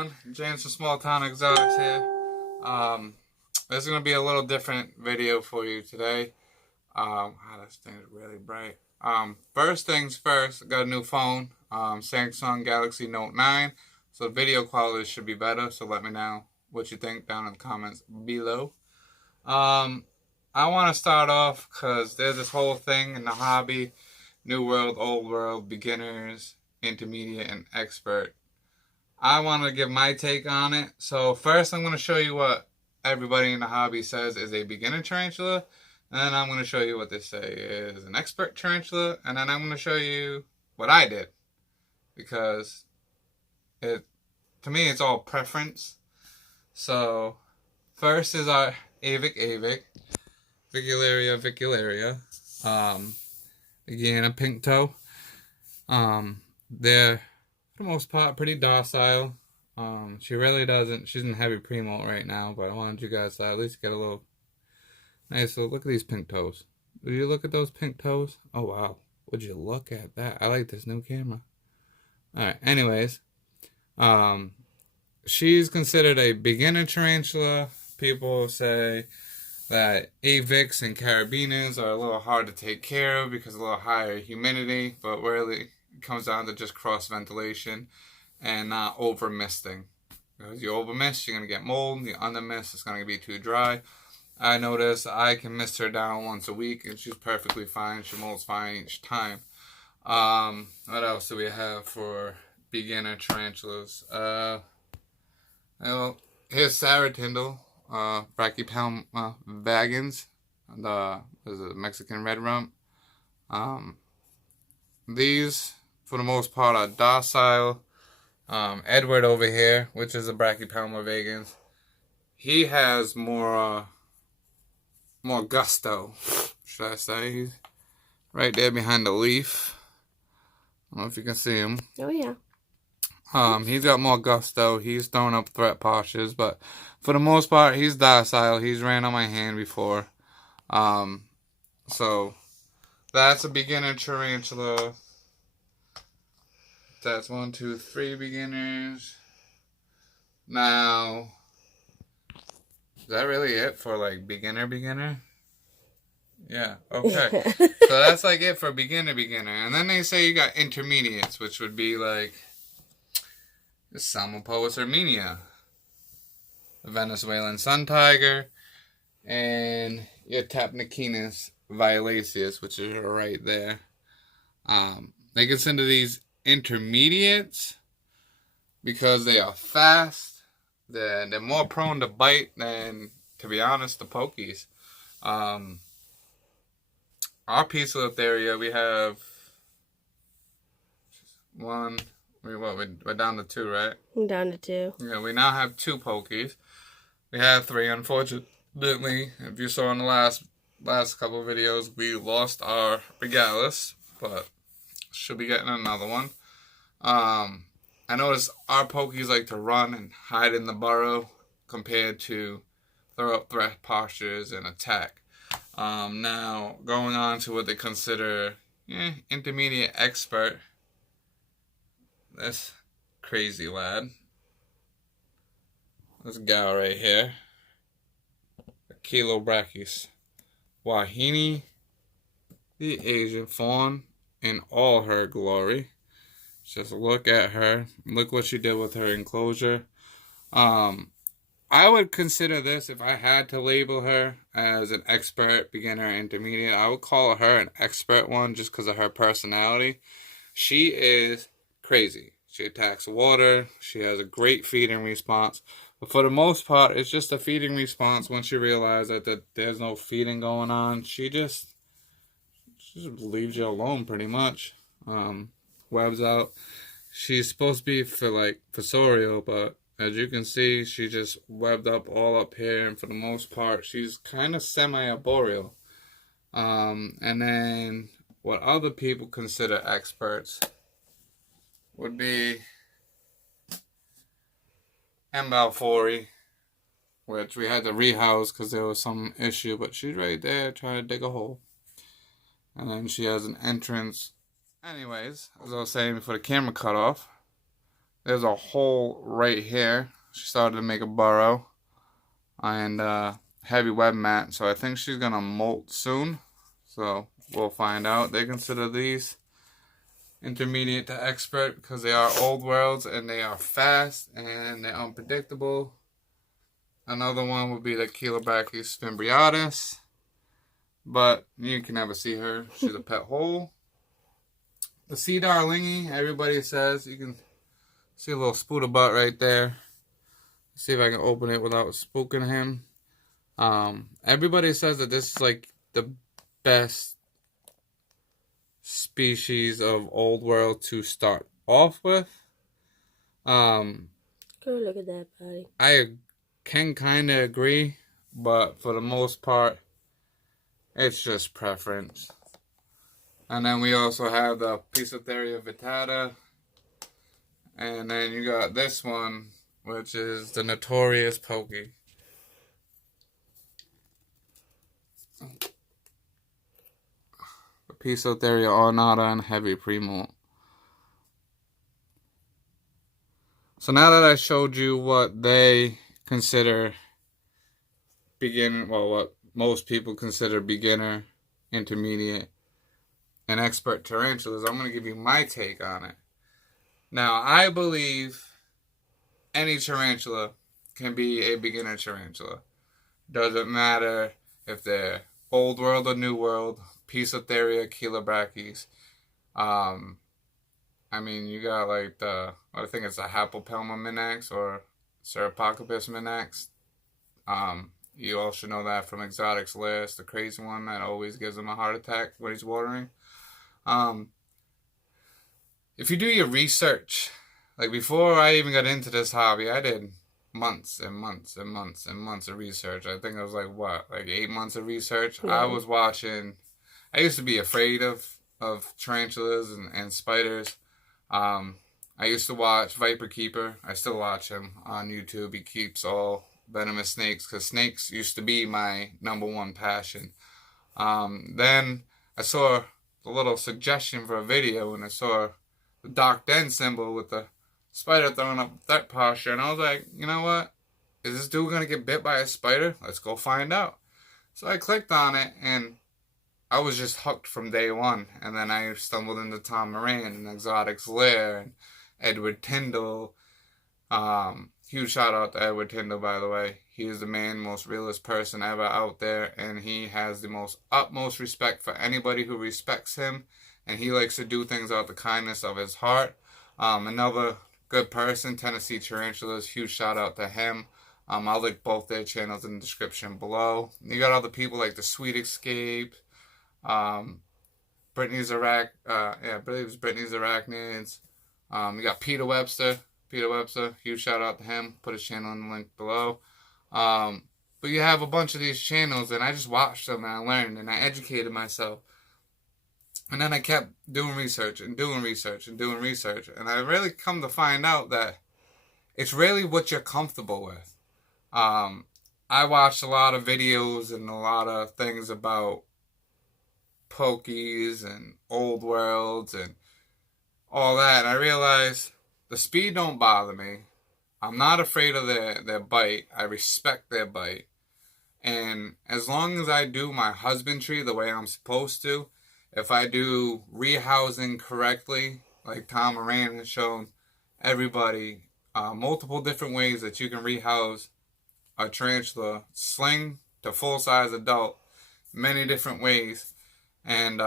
everyone, James from Small Town Exotics here. This is going to be a little different video for you today. This thing is really bright. First things first, I got a new phone, Samsung Galaxy Note 9. So the video quality should be better, so let me know what you think down in the comments below. I want to start off because there's this whole thing in the hobby, new world, old world, beginners, intermediate, and expert. I want to give my take on it. So first I'm going to show you what everybody in the hobby says is a beginner tarantula. And then I'm going to show you what they say is an expert tarantula. And then I'm going to show you what I did. Because to me it's all preference. So first is our Avic. Vicularia. Again, a pink toe. They're for the most part pretty docile. She really doesn't, she's in heavy pre-molt right now, but I wanted you guys to at least get a little nice look at these pink toes. Would you look at those pink toes? Oh wow, would you look at that? I like this new camera. Alright, anyways, she's considered a beginner tarantula. People say that Avics and Carabinas are a little hard to take care of because of a little higher humidity, but really it comes down to just cross ventilation and not over misting. Because you over mist, you're going to get mold. You under mist, it's going to be too dry. I notice I can mist her down once a week and she's perfectly fine. She molds fine each time. What else do we have for beginner tarantulas? Well, here's Sarah Tyndall, Brachypelma vagans, the Mexican red rump. These, for the most part, are docile. Edward over here, which is a Brachypelma vagans, he has more gusto, should I say. He's right there behind the leaf. I don't know if you can see him. Oh, yeah. He's got more gusto. He's throwing up threat postures, but for the most part, he's docile. He's ran on my hand before. So that's a beginner tarantula. That's 1, 2, 3 beginners. Now, is that really it for like beginner? Yeah, okay. So that's like it for beginner. And then they say you got intermediates, which would be like the Salmopoeis armenia, the Venezuelan sun tiger, and your Tapnacinus violaceus, which is right there. They consider these intermediates because they are fast. They're more prone to bite than, to be honest, the pokies. Our Poecilotheria, we have one. We're down to 2, right? I'm down to 2. Yeah, we now have 2 pokies. We had 3, unfortunately. If you saw in the last couple of videos, we lost our Regalis, but should be getting another one. I noticed our pokies like to run and hide in the burrow compared to throw up threat postures and attack. Now, going on to what they consider intermediate expert. This crazy lad. This gal right here. Achilobrachys Wahini, the Asian fawn in all her glory. Just look at her. Look what she did with her enclosure. I would consider this, if I had to label her as an expert, beginner, intermediate, I would call her an expert one just because of her personality. She is crazy. She attacks water. She has a great feeding response. But for the most part, it's just a feeding response. Once you realize that there's no feeding going on, she just leaves you alone pretty much. Webs out. She's supposed to be for like fossorial, but as you can see, she just webbed up all up here, and for the most part, she's kind of semi-arboreal. And then what other people consider experts would be M. balfouri, which we had to rehouse because there was some issue, but she's right there trying to dig a hole. And then she has an entrance. Anyways, as I was saying before the camera cut off, There's a hole right here. She started to make a burrow. And heavy web mat. So I think she's going to molt soon. So we'll find out. They consider these intermediate to expert because they are old worlds and they are fast and they're unpredictable. Another one would be the Cheilobacchus fimbriatus, but you can never see her. She's a pet hole. The sea darlingy, everybody says you can see a little spoot of butt right there. Let's see if I can open it without spooking him. Everybody says that this is like the best species of old world to start off with. Go look at that body. I can kind of agree, but for the most part, it's just preference. And then we also have the Pisotheria vittata. And then you got this one, which is the notorious Pokey. The Pisotheria ornata and heavy premolt. So now that I showed you what they consider what most people consider beginner, intermediate, and expert tarantulas, I'm going to give you my take on it. Now, I believe any tarantula can be a beginner tarantula. Doesn't matter if they're old world or new world, Pisotheria, Cheilobacchus. I mean, you got like I think it's a Hapopelma minax or Ceropococcus minax. You all should know that from Exotics List, the crazy one that always gives him a heart attack when he's watering. If you do your research, like before I even got into this hobby, I did months and months and months and months of research. I think it was like 8 months of research. Yeah. I was watching. I used to be afraid of tarantulas and spiders. I used to watch Viper Keeper. I still watch him on YouTube. He keeps all venomous snakes because snakes used to be my #1 passion. Then I saw the little suggestion for a video and I saw the Doc Den symbol with the spider throwing up that posture, and I was like, you know what? Is this dude gonna get bit by a spider? Let's go find out. So I clicked on it and I was just hooked from day one. And then I stumbled into Tom Moran and Exotics Lair and Edward Tyndall. Huge shout out to Edward Tyndall, by the way. He is the most realist person ever out there, and he has the utmost respect for anybody who respects him, and he likes to do things out of the kindness of his heart. Another good person, Tennessee Tarantulas, huge shout out to him. I'll link both their channels in the description below. You got other people like the Sweet Escape, Brittany's I believe it was Brittany's Arachnids. You got Peter Webster, huge shout out to him. Put his channel in the link below. But you have a bunch of these channels, and I just watched them and I learned and I educated myself. And then I kept doing research and doing research and doing research. And I really come to find out that it's really what you're comfortable with. I watched a lot of videos and a lot of things about pokies and old worlds and all that. And I realized the speed don't bother me. I'm not afraid of their bite. I respect their bite. And as long as I do my husbandry the way I'm supposed to, if I do rehousing correctly, like Tom Moran has shown everybody, multiple different ways that you can rehouse a tarantula, sling to full-size adult, many different ways, and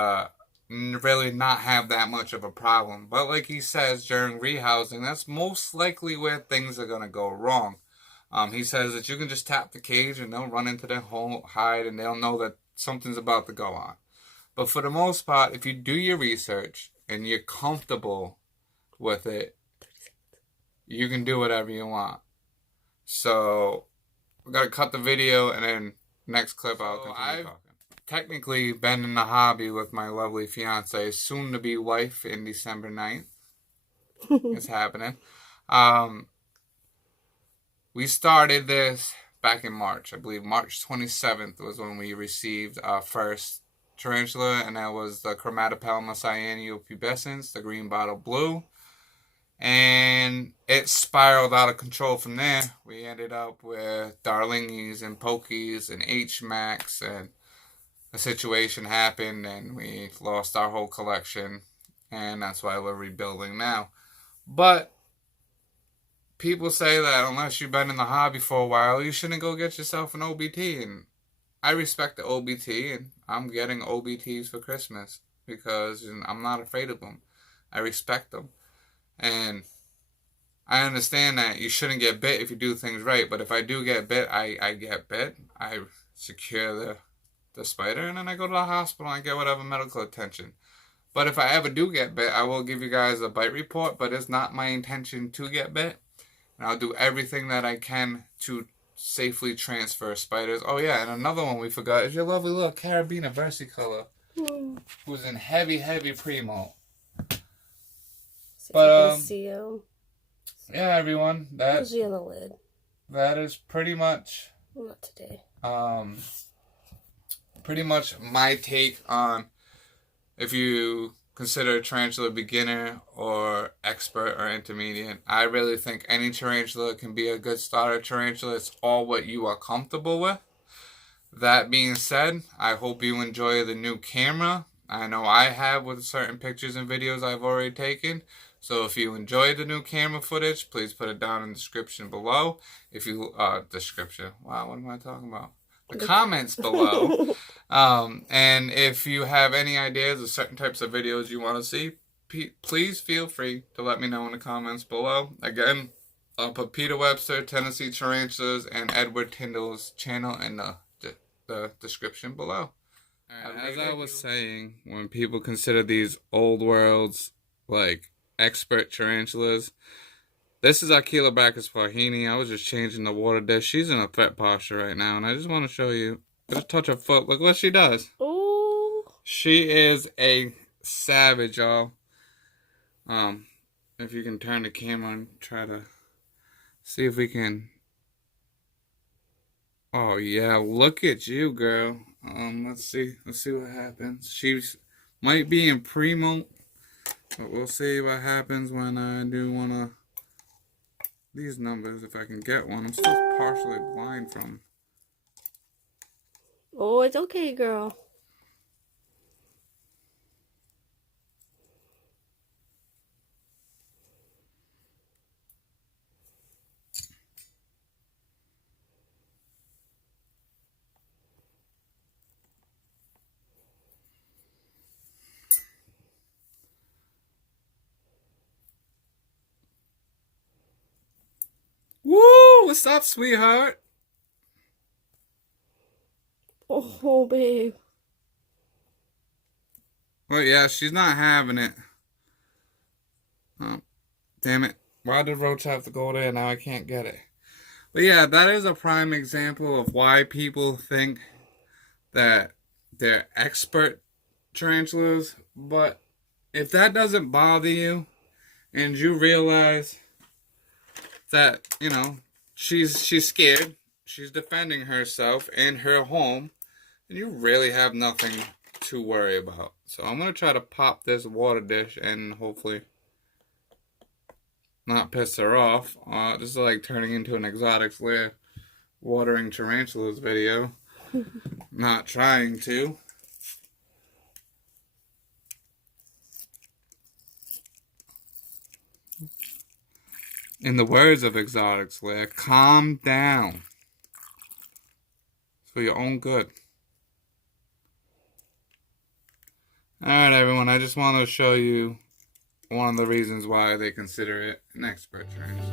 really not have that much of a problem. But like he says, during rehousing, that's most likely where things are going to go wrong. He says that you can just tap the cage and they'll run into their hole, hide, and they'll know that something's about to go on. But for the most part, if you do your research and you're comfortable with it, you can do whatever you want. So we got to cut the video, and then next clip I'll continue talking. Technically been in the hobby with my lovely fiance, soon to be wife, in December 9th. It's happening. We started this back in March. I believe March 27th was when we received our first tarantula, and that was the Chromatopelma cyanopubescens, the green bottle blue. And it spiraled out of control from there. We ended up with Darlingies and Pokies and H-Max, and a situation happened and we lost our whole collection, and that's why we're rebuilding now. But people say that unless you've been in the hobby for a while, you shouldn't go get yourself an OBT, and I respect the OBT, and I'm getting OBTs for Christmas because I'm not afraid of them. I respect them. And I understand that you shouldn't get bit if you do things right, but if I do get bit, I get bit. I secure the spider, and then I go to the hospital and I get whatever medical attention. But if I ever do get bit, I will give you guys a bite report, but it's not my intention to get bit. And I'll do everything that I can to safely transfer spiders. Oh yeah, and another one we forgot is your lovely little Carabiner versicolor, who's in heavy, heavy primo. But yeah, everyone, that is pretty much not today. Pretty much my take on if you consider a tarantula beginner or expert or intermediate. I really think any tarantula can be a good starter tarantula. It's all what you are comfortable with. That being said, I hope you enjoy the new camera. I know I have with certain pictures and videos I've already taken. So if you enjoyed the new camera footage, please put it down in the description below. If you, description, wow, what am I talking about? The comments below. And if you have any ideas of certain types of videos you want to see, please feel free to let me know in the comments below. Again, I'll put Peter Webster, Tennessee Tarantulas, and Edward Tyndall's channel in the description below. Right, as I was saying, when people consider these old worlds like expert tarantulas, this is Aquilobacus farhini. I was just changing the water dish. She's in a threat posture right now, and I just want to show you. Just touch her foot. Look what she does. Ooh. She is a savage, y'all. If you can turn the camera and try to see if we can. Oh yeah, look at you, girl. Let's see what happens. She's might be in primo, but we'll see what happens when I do one of these numbers, if I can get one. I'm still partially blind from. Oh, it's okay, girl. Woo! What's up, sweetheart? Oh, babe. Well, yeah, she's not having it. Oh, damn it. Why did Roach have to go there? Now I can't get it. But yeah, that is a prime example of why people think that they're expert tarantulas. But if that doesn't bother you, and you realize that, you know, she's scared, she's defending herself and her home, and you really have nothing to worry about. So I'm going to try to pop this water dish and hopefully not piss her off. This is like turning into an exotic flair watering tarantulas video. Not trying to. In the words of Exotic Slayer, calm down. It's for your own good. Alright, everyone, I just want to show you one of the reasons why they consider it an expert tarantula.